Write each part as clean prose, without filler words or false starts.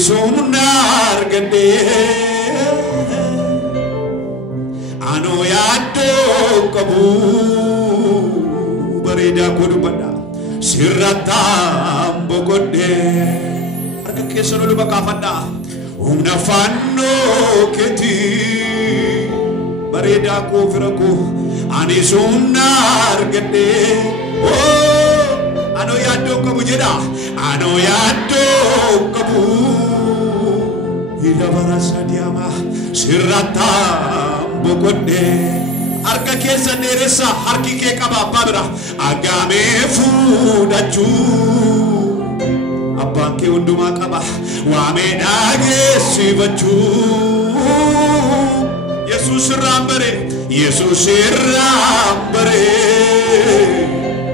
Sunar gede ano yado kabu bereda kudu pada siratam bogode arka kesano luba kafanda umna fanno keti bereda ku firaku ani sunar gede oh ano yado kabu jeda ano yado kabu ila barasa diama siratam bogode arka kesa neresa harki ke kaba babra agame fudachu abanke unduma kaba wame dage sivachu Jesus rambare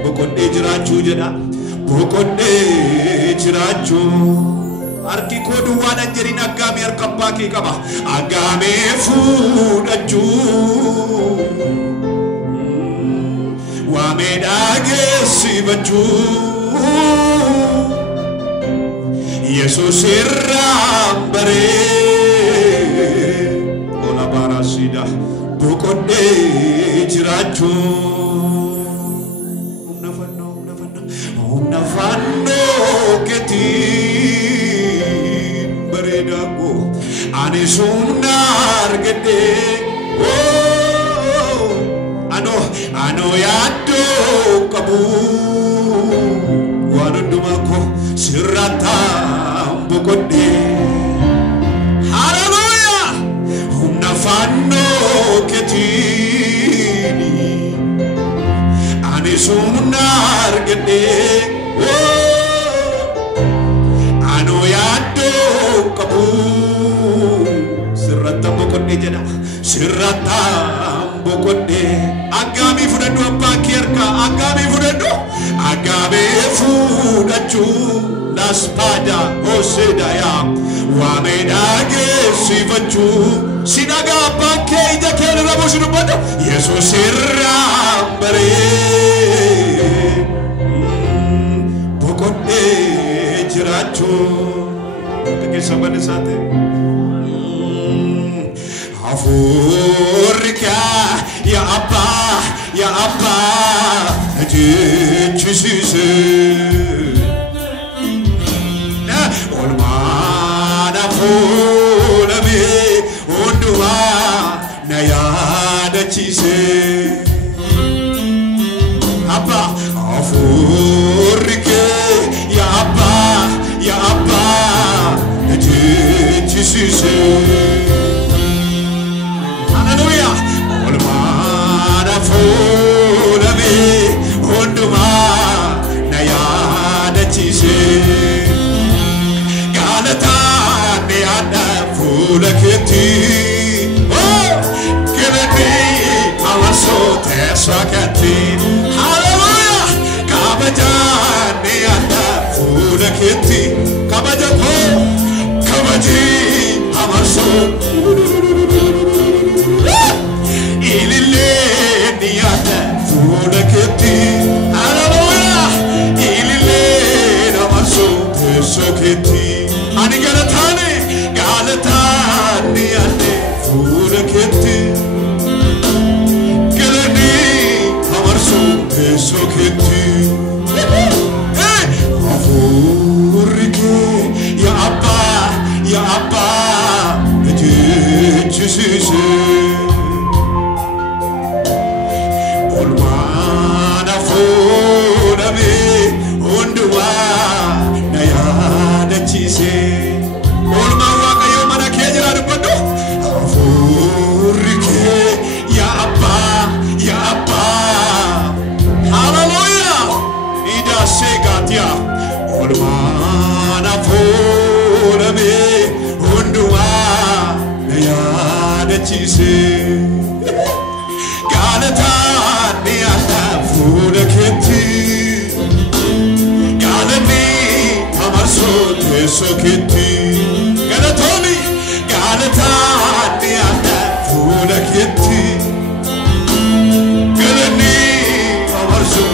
bogode jirachu jeda bogode jirachu arki kodu wana jerina agame arkabaki kaba agame fudachu wame dage sivachu Jesus rambare ola barasida bogode jirachu unafano keti beredaku ani sunar gede oh ano yado kabu wanundumako siratam bogode hallelujah unafano ketini ani sunar gede ano yado kabu siratam bogode jeda siratam bogode agami fudadu abakirka agami fudadu agame fudachu la spada osedaya wamedage sivachu sinaga banke idakere raboshuru bada Jesus rambare bogode jirachu ke sabane sate Afrika ya apa jisise na olmana fulame unduma na yada chise apa Afrika ya apa jisise fulame unduma na yada chise galata ne ada fulaketi oh kelati alaso tesakati hallelujah kabaja ne ada fulaketi kabaja ko kabaji amaso ilile niata fulaketi hallelujah ilile namaso tesaketi ani galatane niate fulaketi galani amarso tesaketi afurike ya abba ejechise Undua na yada chise olma waka yo mana kejira rubodo afurike ya abba hallelujah ida segatia olma na fulame undua na yada chise galata ni ata fulaketi Soketi galatomi galatani anda fulaketi galani amarso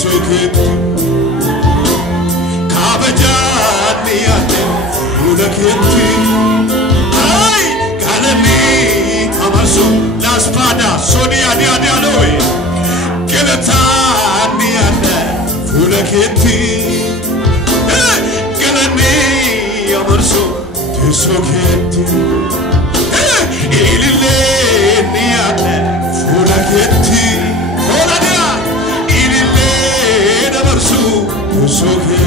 soketi kabajani anda Fulaketti Ay Galani Amasu La Spada Soni Adi Adi Aloe Galatani Anda Fulaketti Galani Amasu Tesoketti Ilile Ni Anda Fulaketti Olania Ilile Amasu Tesoketti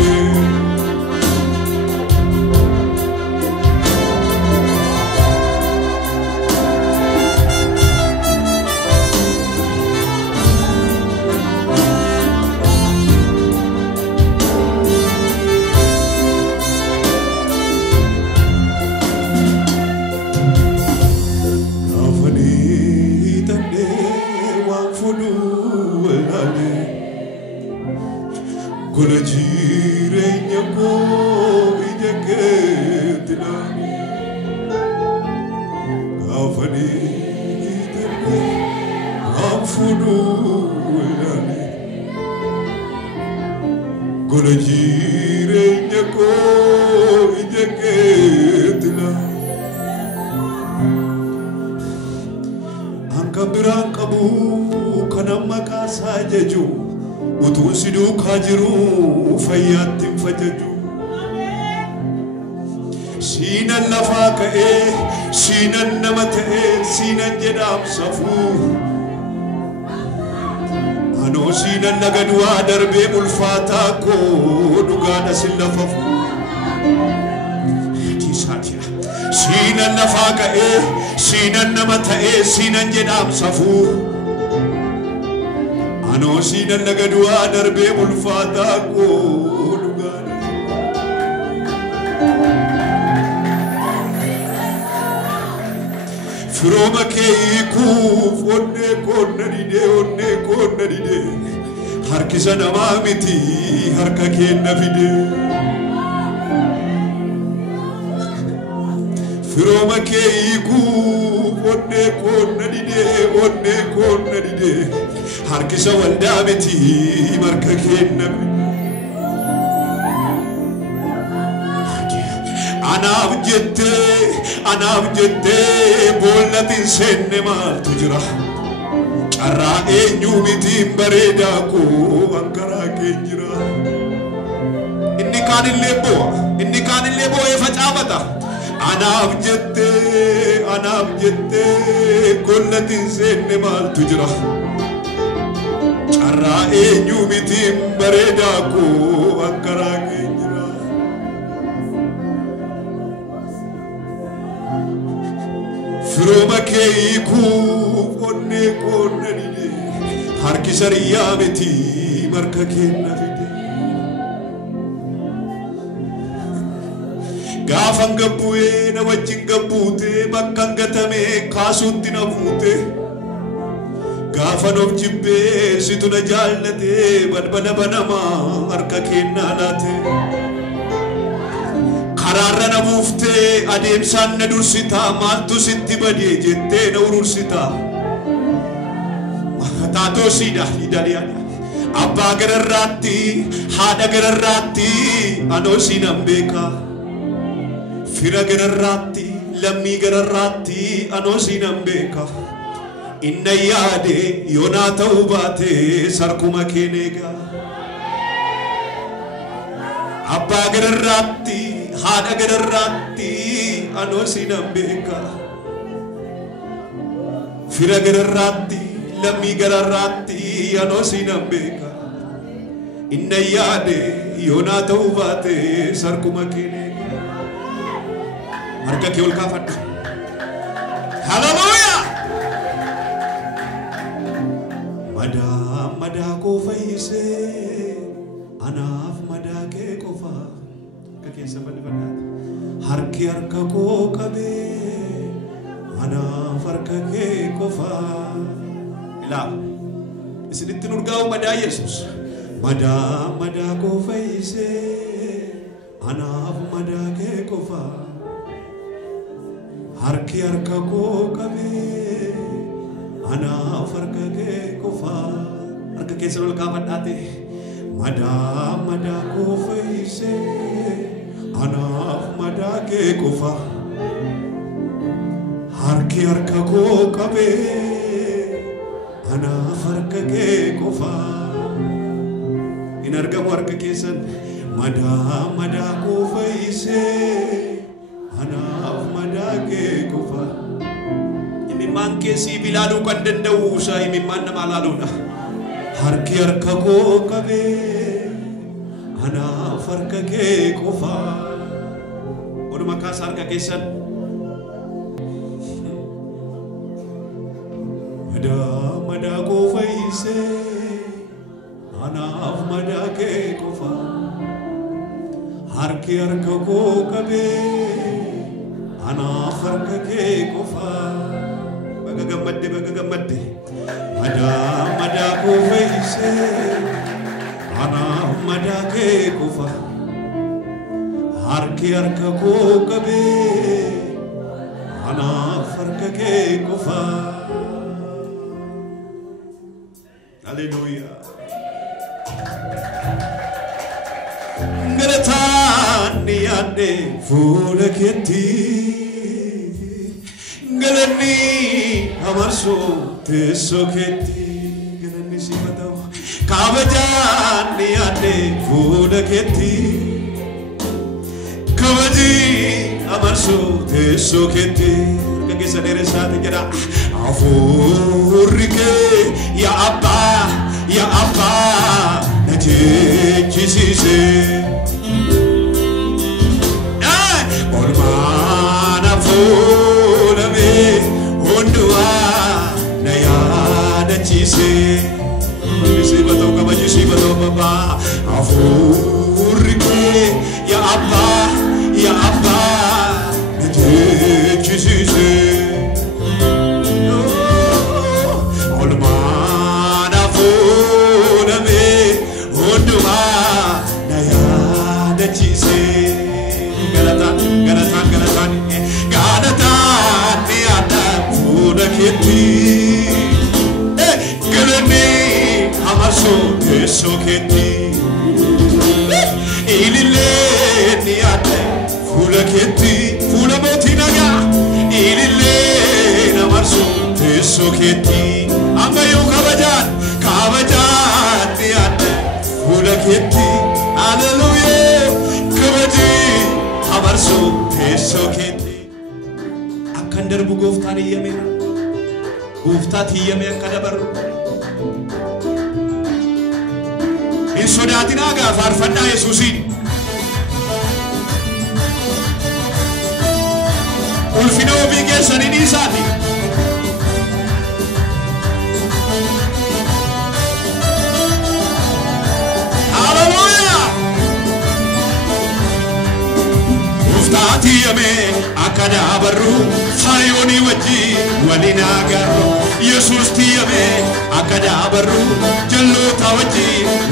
Kajiru fayatim fajaju Sinan lafaqe sinan namate sinan jedam safu Ano sinan nagadwa darbe mulfata ko dugana silafafu Tisatia Sinan lafaqe sinan namate sinan jedam safu Ano sinan nagadwa darbe mulfata ko dugana Firoma keiku onne konna dide harkisa nama miti harka kenna fide Firoma keiku onne konna dide harkisa walda miti marka kenna Anaf jette bollatin senne mal tujra Carra eenyu miti bareda ko ankara kenjira Inni kaanillee bo'a e facaafata Anaf jette bollatin senne mal tujra Carra eenyu miti bareda ko ankara kenjira Firoma keiku onne konna dide harkisariya miti marka kenna fide Gafan gabbu'e na wajjin gabbuute bakkan gatame kaasuutti na fuute Gafan of jibbee situ na jaallate balbala banama marka kenna laate Kararra na buufte adeemsaan na dursita maaltu sitti badee jettee na urursita Taatoo siida hidaliyaadha Abbaa gararraatti haadha gararraatti anoo siinan beeka Fira gararraatti lammii gararraatti anoo siinan beeka Inna yaade yoonaa ta'uu baate sarkuma keeneega Abbaa gararraatti haadha gararraatti anoo siinan beeka Fira gararraatti lammii gararraatti anoo siinan beeka Inna yaade yoonaa ta'uu baate sarkuma keeneega Harka kee ol kaafadhu Hallelujah Madaa koo fayyisee anaaf madaa kee qofa Akka keessa bal'ifadhaati Harki harka koo qabee anaaf harka kee qofa Ilaala isinitti nurgaa'u madaa Yesuus Madaa koo fayyisee anaaf madaa kee qofa Harki harka koo qabee anaaf harka kee qofa Harka keessa ol kaafadhaati Madaa koo fayyisee anaaf madaake qofa harki harka koo qabee anaaf harka kee qofa in argamu harka keessan madaa koo fayyisee anaaf madaake qofa imimmaan keessii bilaaluu kan danda'u isaa imimmaan nama laaluudha harki harka koo qabee anaaf harka kee qofa oduma kaas harka keessan madaa koo fayyisee anaaf madaake qofa harki harka koo qabee anaaf harka kee qofa baga gammadde madaa koo fayyisee anaaf madaake qofa harki harka koo qabee anaaf harka kee qofa Hallelujah. Galatani ande fuula keetti galanni amarso teessoo keetti galanni siifatamu kabajani ande fuula keetti kabaji amarso teessoo keetti kagesa deresaati jedha afurri kee ya abba najechisiise olmaana fuulame hundumaa na yaadachiise sifatoo kabaji sifatoo baba afurri kee ya abba najechisiise Galani amaso teessoo keetti ilillee ni ate fuula keetti fuula mootii nagaa ilillee namarso teessoo keetti ammayyuu kabajaan ni ate fuula keetti hallelujah kabaji amarso teessoo keetti akkan darbu gooftaan iyyameera Uftat hiyame kadabar in sodatina ga farfadda Yesusin ulfino bige sanini sati Hallelujah Uftat hiyame akadabaru fayoni waji walina garro Yesus tiyame akadabaru jallo tawaji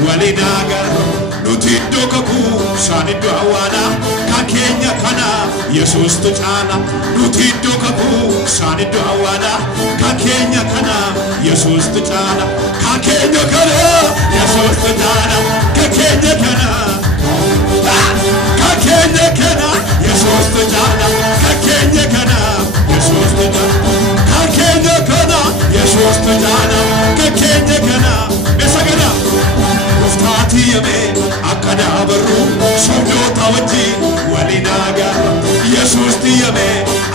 walina garro nutido kaku sanido awana kakenya kana Yesus to chala nutido kaku sanido awana kakenya kana Yesus to chala kakenya kana Yesus to chala kakenya kana kakenya kana Yesus to chala kakenya kana Yesus to chala kakenya kana Yesus to chala kakenya kana besagana uftati yame akadabaru sodo tawaji walina garro Yesus tiyame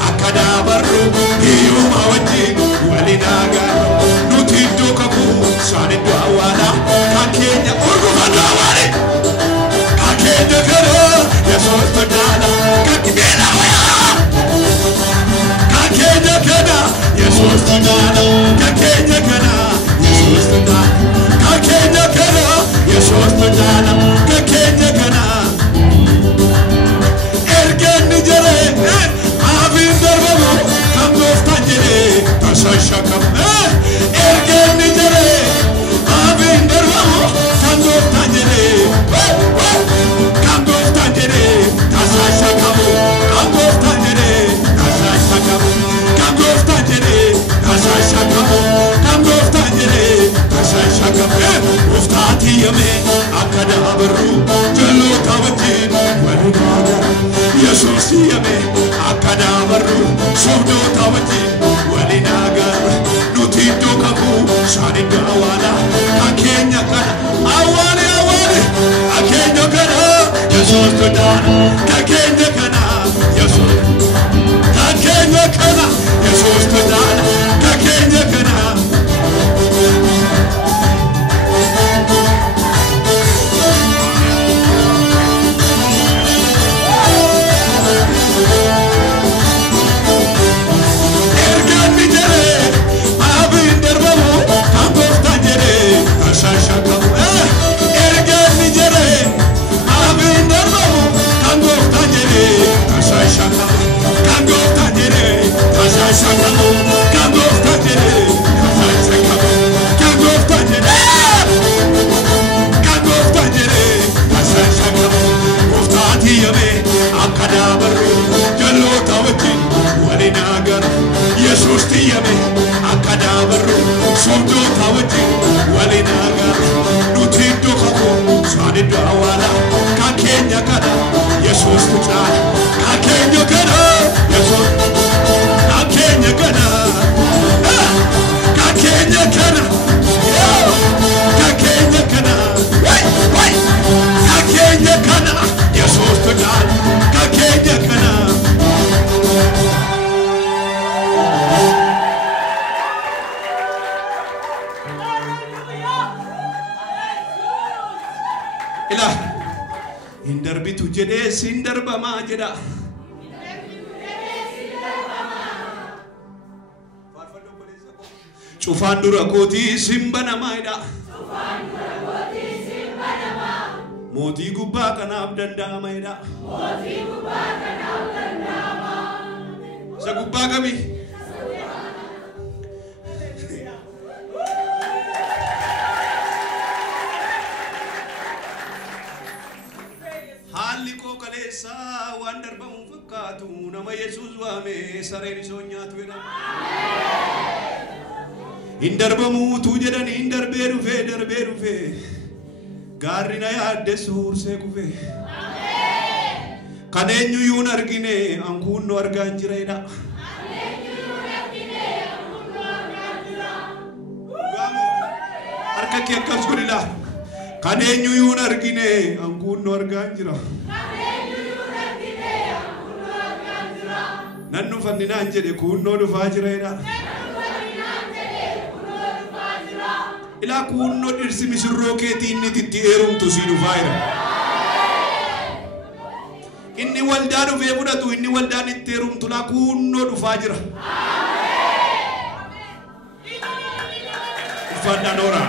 akadabaru hiyuma waji walina garro nutido kaku sanido awana kakenya urgumana wale kakenya kana Yesus to chala kakenya kakenya kana Yesus to chala kakenya kana Yesus to chala kakenya kana Yesus to chala kakenya kana ergen jere avin darbo kamofta jere tasashakam ergen jere avin darbo kamofta jere kamofta jere tasashakam kamofta jere tasashakam kamofta jere tasashakam kamofta jere tasashakam uftati yame akadabaru jallo tawajin walina yame akada barru sobdo tawati walina gar nuti dokaku shani dawala akenya kana awale akenya kana yesus todana akenya kana yesus akenya kana yesus todana akenya kana yesus tiyame akada barru sobdo tawati walina gar nuti dokaku shani dawala kakenya kana yesus tuchana kakenya kana yesus kakenya kana kakenya kana kakenya kana wai kakenya kana yesus tuchana kakenya kana indarbitu jede sindarba jeda cufan dura koti simbana maida moti gubba kana abdanda maida sa gubba kami haliko kalesa wandar bamu fakatu nama yesus wame sareni sonyatu eda indar bamu tujedan indar beru fe garina ya desur se kufe kanenyu yun argine ankunno arganjira eda arka kekkas gurila kanenyu yun argine ankunno arganjira nannu fannina anjede kunno du fajirayda ila kunno dirsi misirro keti inni titti erum to sinu fayra inni waldanu fe budatu inni waldani terum tula kunno du fajira amen fanda nora